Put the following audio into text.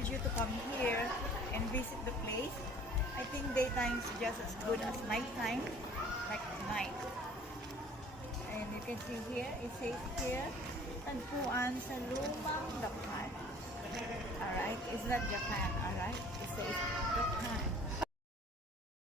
urge you to come here and visit the place. I think daytime is just as good as nighttime, like night. And you can see here, it says here, tagpuan sa lumang Japan. Alright, it's not Japan, alright? It says Japan.